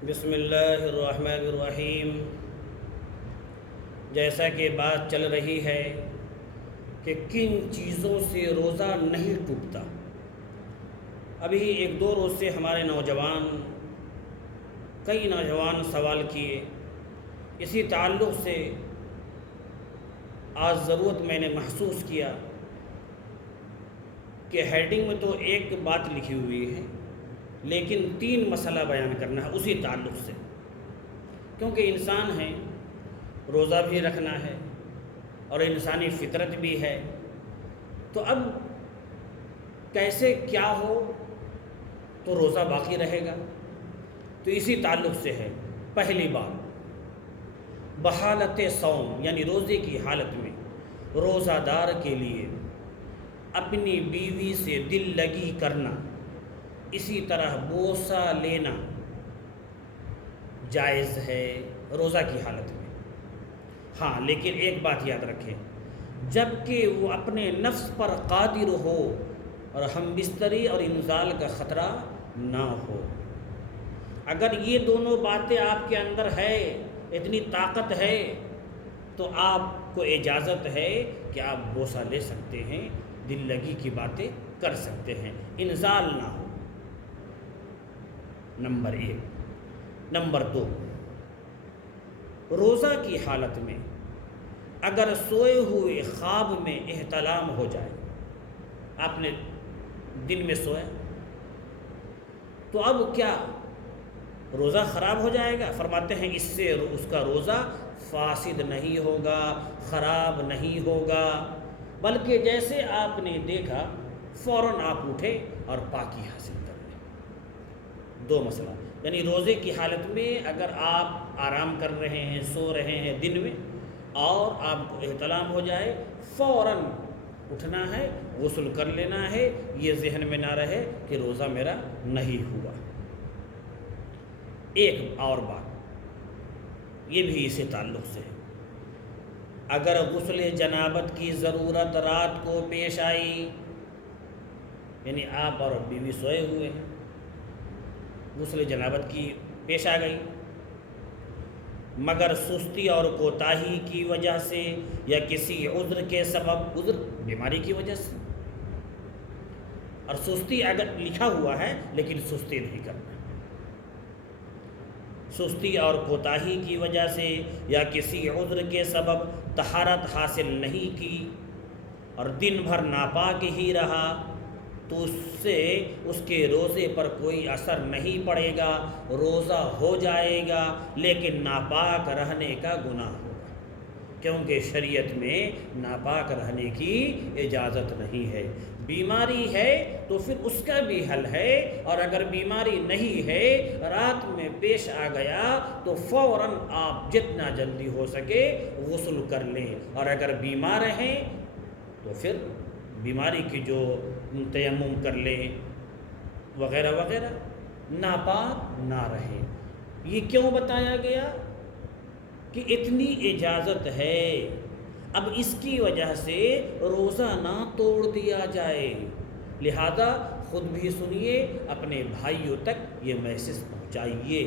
بسم اللہ الرحمن الرحیم۔ جیسا کہ بات چل رہی ہے کہ کن چیزوں سے روزہ نہیں ٹوٹتا، ابھی ایک دو روز سے ہمارے کئی نوجوان سوال کیے، اسی تعلق سے آج ضرورت میں نے محسوس کیا کہ ہیڈنگ میں تو ایک بات لکھی ہوئی ہے لیکن 3 مسئلہ بیان کرنا ہے اسی تعلق سے، کیونکہ انسان ہیں، روزہ بھی رکھنا ہے اور انسانی فطرت بھی ہے، تو اب کیسے کیا ہو تو روزہ باقی رہے گا، تو اسی تعلق سے ہے۔ پہلی بات، بحالت صوم یعنی روزے کی حالت میں روزہ دار کے لیے اپنی بیوی سے دل لگی کرنا، اسی طرح بوسہ لینا جائز ہے روزہ کی حالت میں۔ ہاں، لیکن ایک بات یاد رکھیں، جب کہ وہ اپنے نفس پر قادر ہو اور ہم بستری اور انزال کا خطرہ نہ ہو۔ اگر یہ دونوں باتیں آپ کے اندر ہے، اتنی طاقت ہے، تو آپ کو اجازت ہے کہ آپ بوسہ لے سکتے ہیں، دل لگی کی باتیں کر سکتے ہیں، انزال نہ ہو۔ نمبر 1۔ نمبر 2، روزہ کی حالت میں اگر سوئے ہوئے خواب میں احتلام ہو جائے، آپ نے دن میں سوئے تو اب کیا روزہ خراب ہو جائے گا؟ فرماتے ہیں اس سے اس کا روزہ فاسد نہیں ہوگا، خراب نہیں ہوگا، بلکہ جیسے آپ نے دیکھا فوراً آپ اٹھے اور پاکی حاصل کر لیں۔ 2 مسئلہ، یعنی روزے کی حالت میں اگر آپ آرام کر رہے ہیں، سو رہے ہیں دن میں اور آپ کو احتلام ہو جائے، فوراً اٹھنا ہے، غسل کر لینا ہے، یہ ذہن میں نہ رہے کہ روزہ میرا نہیں ہوا۔ ایک اور بات، یہ بھی اسی تعلق سے ہے، اگر غسل جنابت کی ضرورت رات کو پیش آئی، یعنی آپ اور بیوی سوئے ہوئے ہیں، غسل جنابت کی پیش آ گئی، مگر سستی اور کوتاہی کی وجہ سے یا کسی عذر کے سبب، عذر بیماری کی وجہ سے، اور سستی اگر لکھا ہوا ہے لیکن سستی نہیں کرنا، سستی اور کوتاہی کی وجہ سے یا کسی عذر کے سبب طہارت حاصل نہیں کی اور دن بھر ناپاک ہی رہا، تو اس سے اس کے روزے پر کوئی اثر نہیں پڑے گا، روزہ ہو جائے گا لیکن ناپاک رہنے کا گناہ ہوگا، کیونکہ شریعت میں ناپاک رہنے کی اجازت نہیں ہے۔ بیماری ہے تو پھر اس کا بھی حل ہے، اور اگر بیماری نہیں ہے، رات میں پیش آ گیا تو فوراً آپ جتنا جلدی ہو سکے غسل کر لیں، اور اگر بیمار ہیں تو پھر بیماری کی جو تیمم کر لیں وغیرہ وغیرہ، ناپاک نہ رہیں۔ یہ کیوں بتایا گیا کہ اتنی اجازت ہے، اب اس کی وجہ سے روزہ نہ توڑ دیا جائے، لہذا خود بھی سنیے، اپنے بھائیوں تک یہ میسج پہنچائیے۔